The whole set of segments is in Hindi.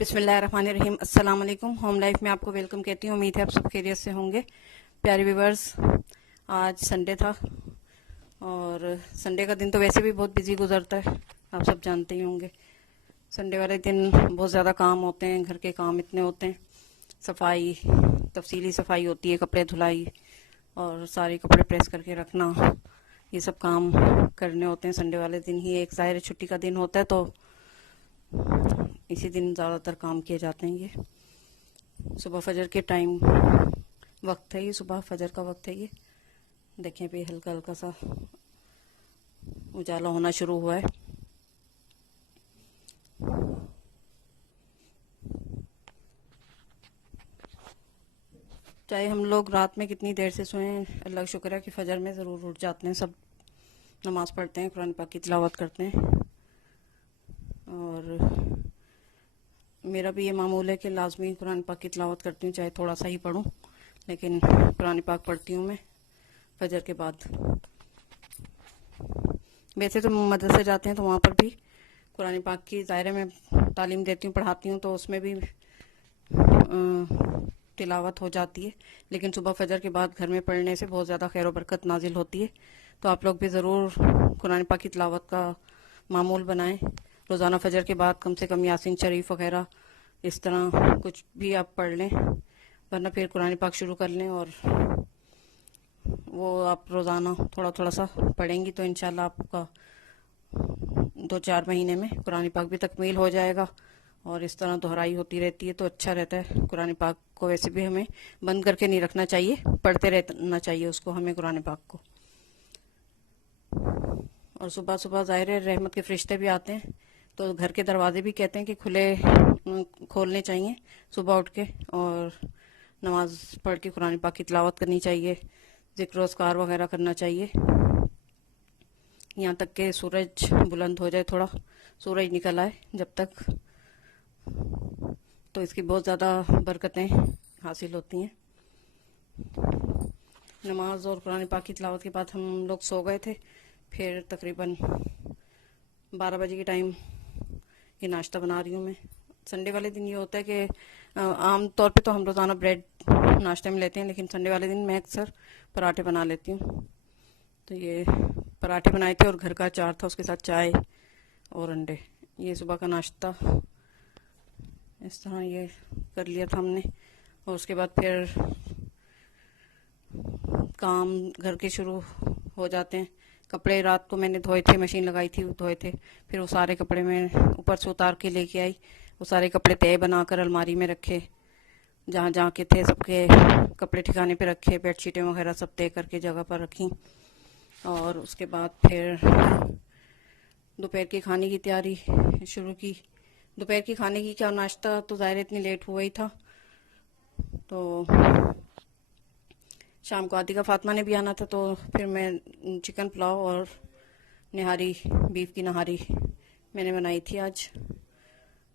बिस्मिल्लाहिर्रहमानिर्रहीम। अस्सलाम वालेकुम। होम लाइफ में आपको वेलकम कहती हूँ। उम्मीद है आप सब खैरियत से होंगे। प्यारे व्यूवर्स, आज संडे था और संडे का दिन तो वैसे भी बहुत बिजी गुजरता है, आप सब जानते ही होंगे। संडे वाले दिन बहुत ज़्यादा काम होते हैं, घर के काम इतने होते हैं, सफाई, तफसीली सफाई होती है, कपड़े धुलाई और सारे कपड़े प्रेस करके रखना, ये सब काम करने होते हैं। संडे वाले दिन ही एक ज़ाहिर छुट्टी का दिन होता है, तो इसी दिन ज़्यादातर काम किए जाते हैं। ये सुबह फजर के टाइम वक्त है, ये सुबह फजर का वक्त है। ये देखें भी हल्का हल्का सा उजाला होना शुरू हुआ है। चाहे हम लोग रात में कितनी देर से सोएं, अल्लाह का शुक्र है कि फजर में ज़रूर उठ जाते हैं, सब नमाज़ पढ़ते हैं, कुरान पाक की तिलावत करते हैं। और मेरा भी ये मामूल है कि लाजमी कुरान पाक की तिलावत करती हूँ, चाहे थोड़ा सा ही पढूं, लेकिन कुरान पाक पढ़ती हूँ मैं फजर के बाद। वैसे तो मदरसे जाते हैं तो वहाँ पर भी कुरान पाक की दायरे में तालीम देती हूँ, पढ़ाती हूँ, तो उसमें भी तिलावत हो जाती है। लेकिन सुबह फजर के बाद घर में पढ़ने से बहुत ज़्यादा खैर व बरकत नाजिल होती है। तो आप लोग भी ज़रूर कुरान पाक की तिलावत का मामूल बनाएं। रोज़ाना फजर के बाद कम से कम यासीन शरीफ वगैरह इस तरह कुछ भी आप पढ़ लें, वरना फिर कुरान पाक शुरू कर लें और वो आप रोज़ाना थोड़ा थोड़ा सा पढ़ेंगी तो इंशाल्लाह आपका 2-4 महीने में कुरान पाक भी तकमील हो जाएगा। और इस तरह दोहराई होती रहती है तो अच्छा रहता है। कुरान पाक को वैसे भी हमें बंद करके नहीं रखना चाहिए, पढ़ते रहना चाहिए उसको, हमें कुरान पाक को। और सुबह सुबह ज़ाहिर है रहमत के फरिश्ते भी आते हैं, तो घर के दरवाजे भी कहते हैं कि खोलने चाहिए सुबह उठ के, और नमाज पढ़ के कुरान पाक की तिलावत करनी चाहिए, जिक्र अस्कार वगैरह करना चाहिए, यहाँ तक कि सूरज बुलंद हो जाए, थोड़ा सूरज निकल आए जब तक, तो इसकी बहुत ज़्यादा बरकतें हासिल होती हैं। नमाज और कुरान पाक की तिलावत के बाद हम लोग सो गए थे। फिर तकरीबन 12 बजे के टाइम ये नाश्ता बना रही हूँ मैं। संडे वाले दिन ये होता है कि आम तौर पे तो हम रोज़ाना ब्रेड नाश्ते में लेते हैं, लेकिन संडे वाले दिन मैं अक्सर पराठे बना लेती हूँ। तो ये पराठे बनाए थे और घर का अचार था, उसके साथ चाय और अंडे। ये सुबह का नाश्ता इस तरह ये कर लिया था हमने। और उसके बाद फिर काम घर के शुरू हो जाते हैं। कपड़े रात को मैंने धोए थे, मशीन लगाई थी, धोए थे, फिर वो सारे कपड़े मैं ऊपर से उतार के लेके आई। वो सारे कपड़े तय बनाकर अलमारी में रखे, जहाँ जहाँ के थे सबके कपड़े ठिकाने पे रखे, बेडशीटें वगैरह सब तय करके जगह पर रखी। और उसके बाद फिर दोपहर के खाने की तैयारी शुरू की। दोपहर के खाने की क्या, नाश्ता तो ज़ाहिर इतनी लेट हुआ ही था, तो शाम को आतिका फातिमा ने भी आना था, तो फिर मैं चिकन पुलाव और निहारी, बीफ की नहारी मैंने बनाई थी आज।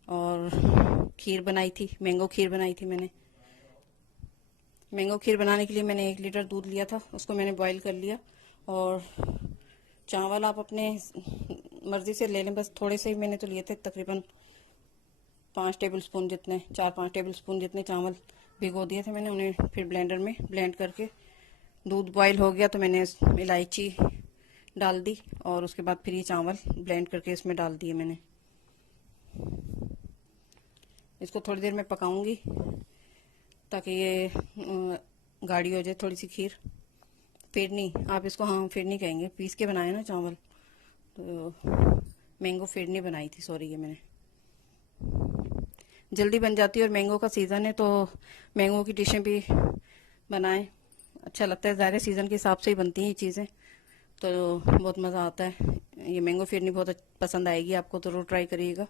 और खीर बनाई थी, मैंगो खीर बनाई थी मैंने। मैंगो खीर बनाने के लिए मैंने 1 लीटर दूध लिया था, उसको मैंने बॉईल कर लिया। और चावल आप अपने मर्ज़ी से ले लें, बस थोड़े से ही मैंने तो लिए थे, तकरीबन 5 टेबल स्पून जितने, 4-5 टेबल स्पून जितने चावल भिगो दिए थे मैंने। उन्हें फिर ब्लेंडर में ब्लेंड करके, दूध बॉईल हो गया तो मैंने इलायची डाल दी और उसके बाद फिर ये चावल ब्लेंड करके इसमें डाल दिए मैंने। इसको थोड़ी देर में पकाऊंगी ताकि ये गाढ़ी हो जाए थोड़ी सी खीर। फिरनी, आप इसको, हाँ फिरनी कहेंगे, पीस के बनाए ना चावल, तो मैंगो फिरनी बनाई थी, सॉरी। ये मैंने जल्दी बन जाती है और मैंगो का सीज़न है, तो मैंगो की डिशें भी बनाएं, अच्छा लगता है। ज़ाहिर सीज़न के हिसाब से ही बनती हैं ये चीज़ें, तो बहुत मज़ा आता है। ये मैंगो फिरनी बहुत पसंद आएगी आपको, ज़रूर ट्राई करिएगा।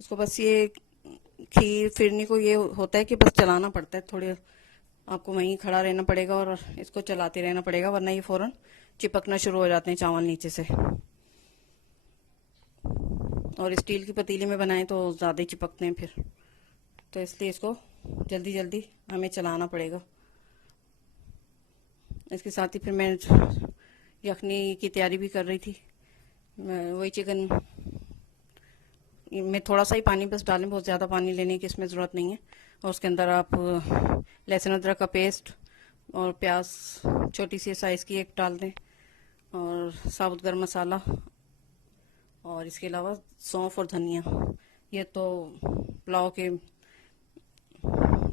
इसको बस ये खीर फिरनी को ये होता है कि बस चलाना पड़ता है, थोड़े आपको वहीं खड़ा रहना पड़ेगा और इसको चलाते रहना पड़ेगा, वरना ये फ़ौरन चिपकना शुरू हो जाते हैं चावल नीचे से। और स्टील की पतीली में बनाएं तो ज़्यादा ही चिपकते हैं फिर, तो इसलिए इसको जल्दी जल्दी हमें चलाना पड़ेगा। इसके साथ ही फिर मैं यखनी की तैयारी भी कर रही थी, वही चिकन में थोड़ा सा ही पानी बस डालें, बहुत ज़्यादा पानी लेने की इसमें ज़रूरत नहीं है। और उसके अंदर आप लहसुन अदरक का पेस्ट और प्याज छोटी सी साइज़ की एक डाल दें, और साबुत गरम मसाला, और इसके अलावा सौंफ और धनिया, ये तो पुलाव के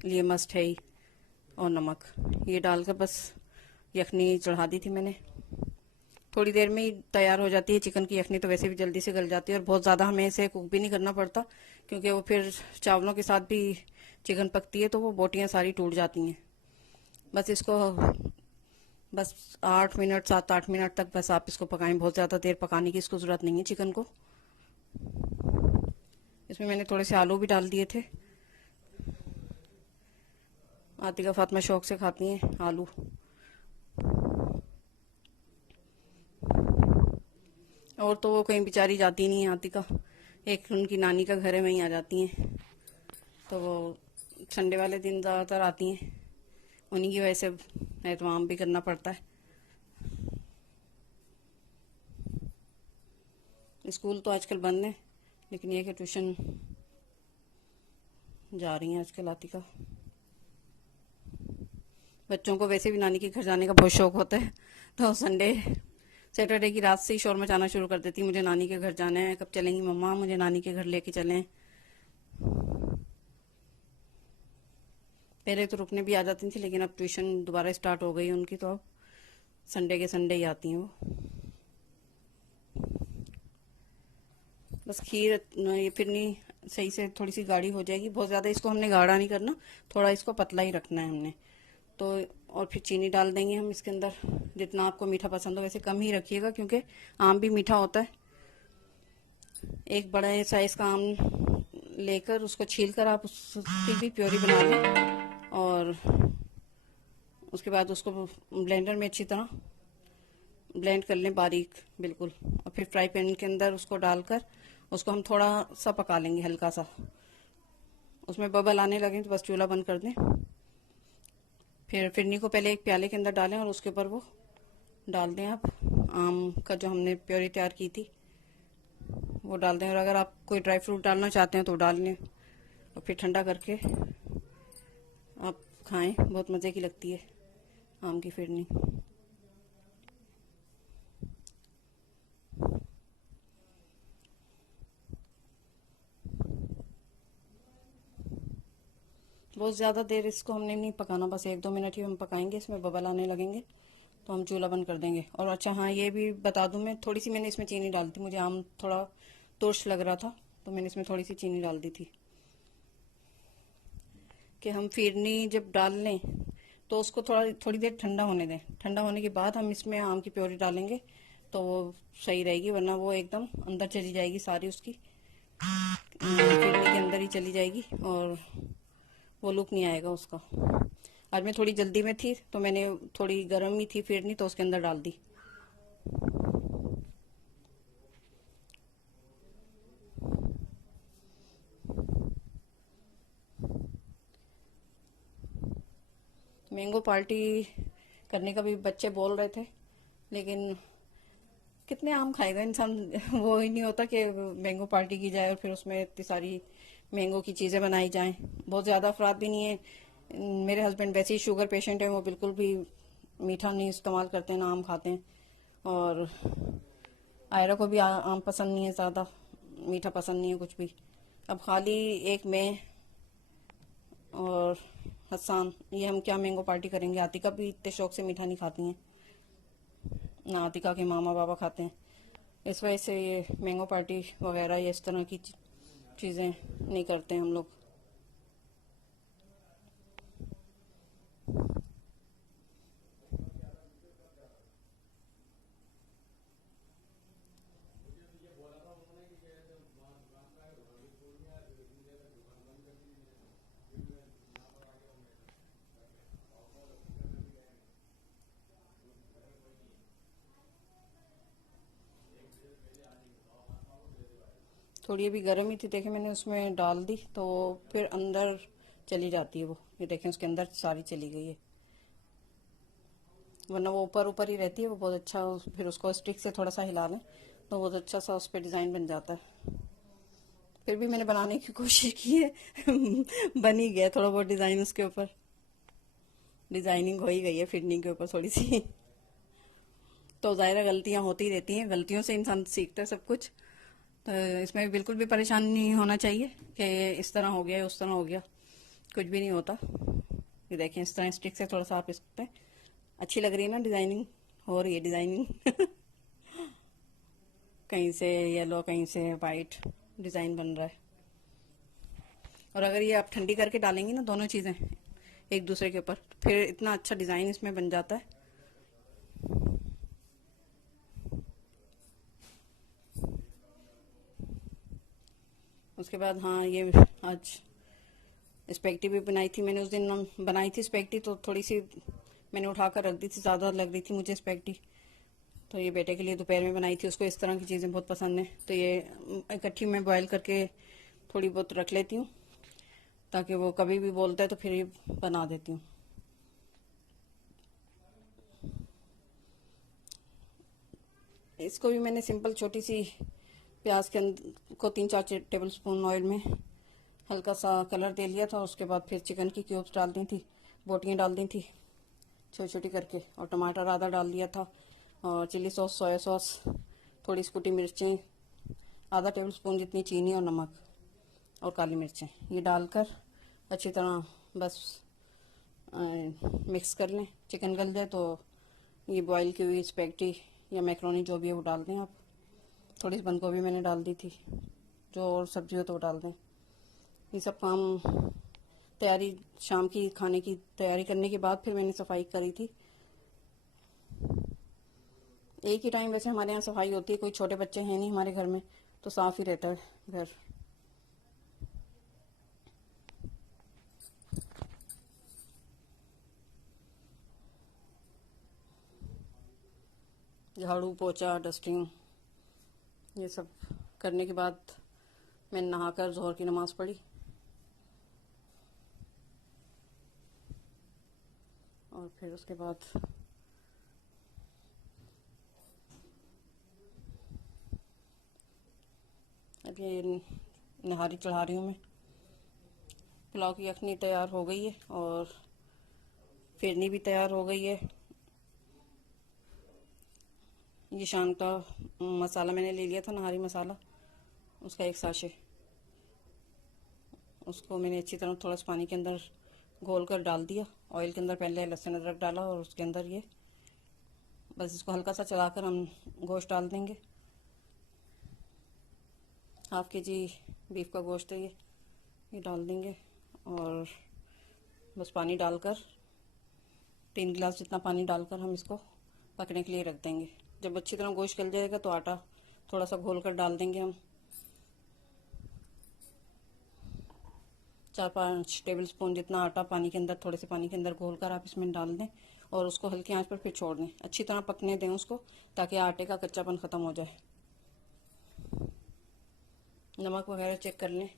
लिए मस्ट है ही। और नमक, ये डालकर बस यखनी चढ़ा दी थी मैंने। थोड़ी देर में ही तैयार हो जाती है चिकन की यखनी, तो वैसे भी जल्दी से गल जाती है और बहुत ज़्यादा हमें इसे कुक भी नहीं करना पड़ता, क्योंकि वो फिर चावलों के साथ भी चिकन पकती है तो वो बोटियाँ सारी टूट जाती हैं। बस इसको बस 8 मिनट 7-8 मिनट तक बस आप इसको पकाएं, बहुत ज़्यादा देर पकाने की इसको ज़रूरत नहीं है चिकन को। इसमें मैंने थोड़े से आलू भी डाल दिए थे, आतिका फातिमा शौक से खाती हैं आलू। और तो वो कहीं बेचारी जाती नहीं है आतिका, एक उनकी नानी का घर है, वहीं आ जाती हैं, तो वो संडे वाले दिन ज़्यादातर आती हैं, उन्हीं की वजह से एहतमाम भी करना पड़ता है। स्कूल तो आजकल बंद है, लेकिन ये कि ट्यूशन जा रही हैं आजकल आतिका। बच्चों को वैसे भी नानी के घर जाने का बहुत शौक होता है, तो सैटरडे की रात से ही शोर मचाना शुरू कर देती, मुझे नानी के घर जाना है, कब चलेंगी मम्मा, मुझे नानी के घर लेके चलें। पहले तो रुकने भी आ जाती थी, लेकिन अब ट्यूशन दोबारा स्टार्ट हो गई उनकी, तो अब संडे के संडे ही आती हैं वो। बस खीर ये फिरनी सही से थोड़ी सी गाढ़ी हो जाएगी, बहुत ज़्यादा इसको हमने गाढ़ा नहीं करना, थोड़ा इसको पतला ही रखना है हमने तो। और फिर चीनी डाल देंगे हम इसके अंदर, जितना आपको मीठा पसंद हो, वैसे कम ही रखिएगा क्योंकि आम भी मीठा होता है। एक बड़े साइज़ का आम लेकर उसको छील कर आप उसकी भी प्योरी बना लें, और उसके बाद उसको ब्लेंडर में अच्छी तरह ब्लेंड कर लें बारीक बिल्कुल। और फिर फ्राई पैन के अंदर उसको डालकर उसको हम थोड़ा सा पका लेंगे, हल्का सा। उसमें बबल आने लगे तो बस चूल्हा बंद कर दें। फिर फिरनी को पहले एक प्याले के अंदर डालें और उसके ऊपर वो डाल दें आप आम का जो हमने प्योरी तैयार की थी, वो डाल दें। और अगर आप कोई ड्राई फ्रूट डालना चाहते हैं तो डाल लें, और फिर ठंडा करके आप खाएं, बहुत मज़े की लगती है आम की फिरनी। बहुत ज़्यादा देर इसको हमने नहीं पकाना, बस 1-2 मिनट ही हम पकाएंगे, इसमें बबल आने लगेंगे तो हम चूल्हा बंद कर देंगे। और अच्छा हाँ, ये भी बता दूं, मैं थोड़ी सी मैंने इसमें चीनी डाली थी, मुझे आम थोड़ा तुर्श लग रहा था तो मैंने इसमें थोड़ी सी चीनी डाल दी थी, कि हम फिरनी जब डाल लें तो उसको थोड़ी देर ठंडा होने दें। ठंडा होने के बाद हम इसमें आम की प्योरी डालेंगे तो वो सही रहेगी, वरना वो एकदम अंदर चली जाएगी सारी, उसकी फिरनी के अंदर ही चली जाएगी और वो लुक नहीं आएगा उसका। आज मैं थोड़ी जल्दी में थी तो मैंने थोड़ी गर्म ही थी फिरनी, तो उसके अंदर डाल दी। मैंगो पार्टी करने का भी बच्चे बोल रहे थे, लेकिन कितने आम खाएगा इंसान वो ही नहीं होता कि मैंगो पार्टी की जाए और फिर उसमें इतनी सारी मैंगो की चीज़ें बनाई जाएं। बहुत ज़्यादा अफराद भी नहीं है। मेरे हस्बैंड वैसे ही शुगर पेशेंट है, वो बिल्कुल भी मीठा नहीं इस्तेमाल करते हैं, ना आम खाते हैं। और आयरा को भी आम पसंद नहीं है, ज़्यादा मीठा पसंद नहीं है कुछ भी। अब खाली एक मैं और हसान, ये हम क्या मैंगो पार्टी करेंगे। आतिका भी इतने शौक से मीठा नहीं खाती हैं, ना आतिका के मामा बाबा खाते हैं। इस वजह से ये मैंगो पार्टी वगैरह ये इस तरह की चीज़ें नहीं करते हैं हम लोग। थोड़ी अभी गर्म ही थी, देखे मैंने उसमें डाल दी तो फिर अंदर चली जाती है वो, ये देखें उसके अंदर सारी चली गई है, वरना वो ऊपर ऊपर ही रहती है वो बहुत अच्छा। फिर उसको स्टिक से थोड़ा सा हिला लें तो बहुत अच्छा सा उस पर डिज़ाइन बन जाता है। फिर भी मैंने बनाने की कोशिश की है बन ही गया थोड़ा बहुत डिज़ाइन, उसके ऊपर डिज़ाइनिंग हो ही गई है फिरनी के ऊपर थोड़ी सी। तो ज़ाहिर गलतियाँ होती रहती हैं, गलतियों से इंसान सीखता है सब कुछ। तो इसमें बिल्कुल भी परेशान नहीं होना चाहिए कि इस तरह हो गया उस तरह हो गया, कुछ भी नहीं होता। ये देखें, इस तरह स्टिक से थोड़ा सा आप इस पे, अच्छी लग रही है ना डिज़ाइनिंग, हो रही है डिज़ाइनिंग कहीं से येलो कहीं से वाइट डिज़ाइन बन रहा है। और अगर ये आप ठंडी करके डालेंगी ना दोनों चीज़ें एक दूसरे के ऊपर, फिर इतना अच्छा डिज़ाइन इसमें बन जाता है। उसके बाद हाँ, ये आज स्पेगेटी भी बनाई थी मैंने, उस दिन बनाई थी स्पेगेटी, तो थोड़ी सी मैंने उठा कर रख दी थी, ज़्यादा लग रही थी मुझे स्पेगेटी। तो ये बेटे के लिए दोपहर में बनाई थी, उसको इस तरह की चीज़ें बहुत पसंद है, तो ये इकट्ठी मैं बॉयल करके थोड़ी बहुत रख लेती हूँ, ताकि वो कभी भी बोलता है तो फिर ये बना देती हूँ। इसको भी मैंने सिंपल छोटी सी प्याज के अंदर को 3-4 टेबल स्पून ऑयल में हल्का सा कलर दे लिया था। उसके बाद फिर चिकन की क्यूब्स डाल दी थी, बोटियाँ डाल दी थी छोटी छोटी करके, और टमाटर आधा डाल दिया था, और चिली सॉस, सोया सॉस, थोड़ी कुटी मिर्चें, आधा टेबल स्पून जितनी चीनी, और नमक और काली मिर्चें, ये डालकर अच्छी तरह बस मिक्स कर लें। चिकन गल जाए तो ये बॉईल की हुई स्पेगेटी या मैक्रोनी जो भी है वो डाल दें आप। थोड़ी सी बंद गोभी मैंने डाल दी थी, जो और सब्जी हो तो वो डाल दें। ये सब काम तैयारी, शाम की खाने की तैयारी करने के बाद फिर मैंने सफाई करी थी। एक ही टाइम वैसे हमारे यहाँ सफाई होती है, कोई छोटे बच्चे हैं नहीं हमारे घर में, तो साफ ही रहता है घर। झाड़ू पोछा डस्टिंग ये सब करने के बाद मैंने नहाकर ज़ोहर की नमाज़ पढ़ी, और फिर उसके बाद अब ये निहारी चढ़ा रही हूँ मैं। पुलाव की यखनी तैयार हो गई है और फिरनी भी तैयार हो गई है। ये शाम का मसाला मैंने ले लिया था, नहारी मसाला, उसका एक साशे, उसको मैंने अच्छी तरह थोड़ा सा पानी के अंदर घोल कर डाल दिया। ऑयल के अंदर पहले लहसुन अदरक डाला, और उसके अंदर ये बस इसको हल्का सा चलाकर हम गोश्त डाल देंगे। हाफ के-जी बीफ का गोश्त है ये डाल देंगे, और बस पानी डालकर 3 गिलास जितना पानी डालकर हम इसको पकने के लिए रख देंगे। जब अच्छी तरह गोश्त गल जाएगा तो आटा थोड़ा सा घोल कर डाल देंगे हम। 4-5 टेबल स्पून जितना आटा पानी के अंदर, थोड़े से पानी के अंदर घोल कर आप इसमें डाल दें, और उसको हल्की आंच पर फिर छोड़ दें, अच्छी तरह पकने दें उसको, ताकि आटे का कच्चापन ख़त्म हो जाए। नमक वगैरह चेक कर लें,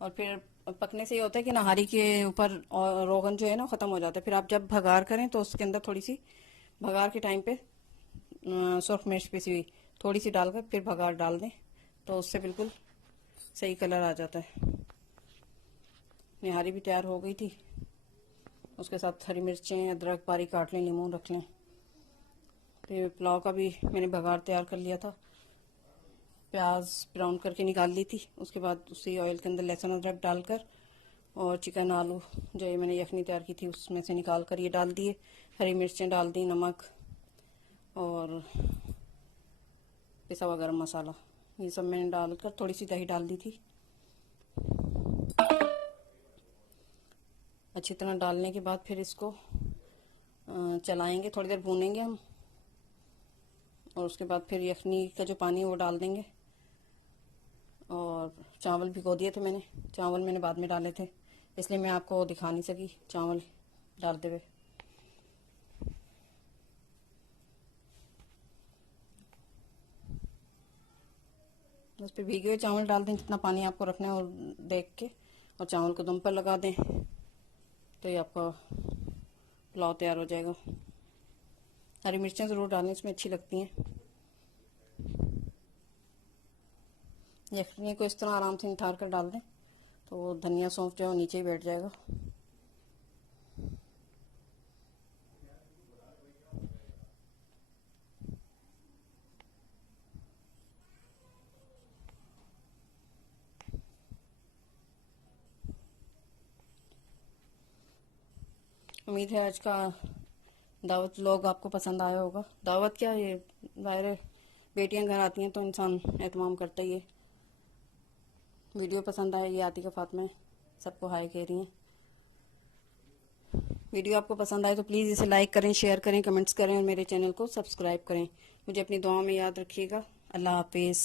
और फिर पकने से ये होता है कि नहारी के ऊपर रोगन जो है ना ख़त्म हो जाता है। फिर आप जब भगार करें तो उसके अंदर थोड़ी सी भगार के टाइम पे सुरख मिर्च पिसी हुई थोड़ी सी डालकर फिर भगार डाल दें, तो उससे बिल्कुल सही कलर आ जाता है। निहारी भी तैयार हो गई थी, उसके साथ हरी मिर्चें, अदरक बारीक काट लें, नींबू रख लें। तो पुलाव का भी मैंने भगार तैयार कर लिया था, प्याज ब्राउन करके निकाल ली थी। उसके बाद उसी ऑयल के अंदर लहसुन अदरक डालकर, और चिकन आलू जो ये मैंने यखनी तैयार की थी उसमें से निकाल कर ये डाल दिए, हरी मिर्चें डाल दी, नमक और पिसा हुआ गरम मसाला, ये सब मैंने डालकर थोड़ी सी दही डाल दी थी। अच्छी तरह डालने के बाद फिर इसको चलाएंगे, थोड़ी देर भूनेंगे हम, और उसके बाद फिर यखनी का जो पानी है वो डाल देंगे। और चावल भिगो दिए थे मैंने, चावल मैंने बाद में डाले थे, इसलिए मैं आपको दिखा नहीं सकी चावल डालते हुए। बस फिर भीगे हुए चावल डाल दें, जितना पानी आपको रखना है और देख के, और चावल को दम पर लगा दें, तो ये आपका पुलाव तैयार हो जाएगा। हरी मिर्चें ज़रूर डालें, इसमें अच्छी लगती हैं। यखनी को इस तरह आराम से निथार कर डाल दें तो धनिया सौंफ जो है नीचे ही बैठ जाएगा। उम्मीद है आज का दावत व्लॉग आपको पसंद आया होगा। दावत क्या, ये ज़ाहिर है बेटियां घर आती हैं तो इंसान एहतमाम करता ही है। वीडियो पसंद आया, ये आतिका फातिमा सबको हाय कह रही हैं। वीडियो आपको पसंद आए तो प्लीज़ इसे लाइक करें, शेयर करें, कमेंट्स करें और मेरे चैनल को सब्सक्राइब करें। मुझे अपनी दुआओं में याद रखिएगा। अल्लाह हाफिज़।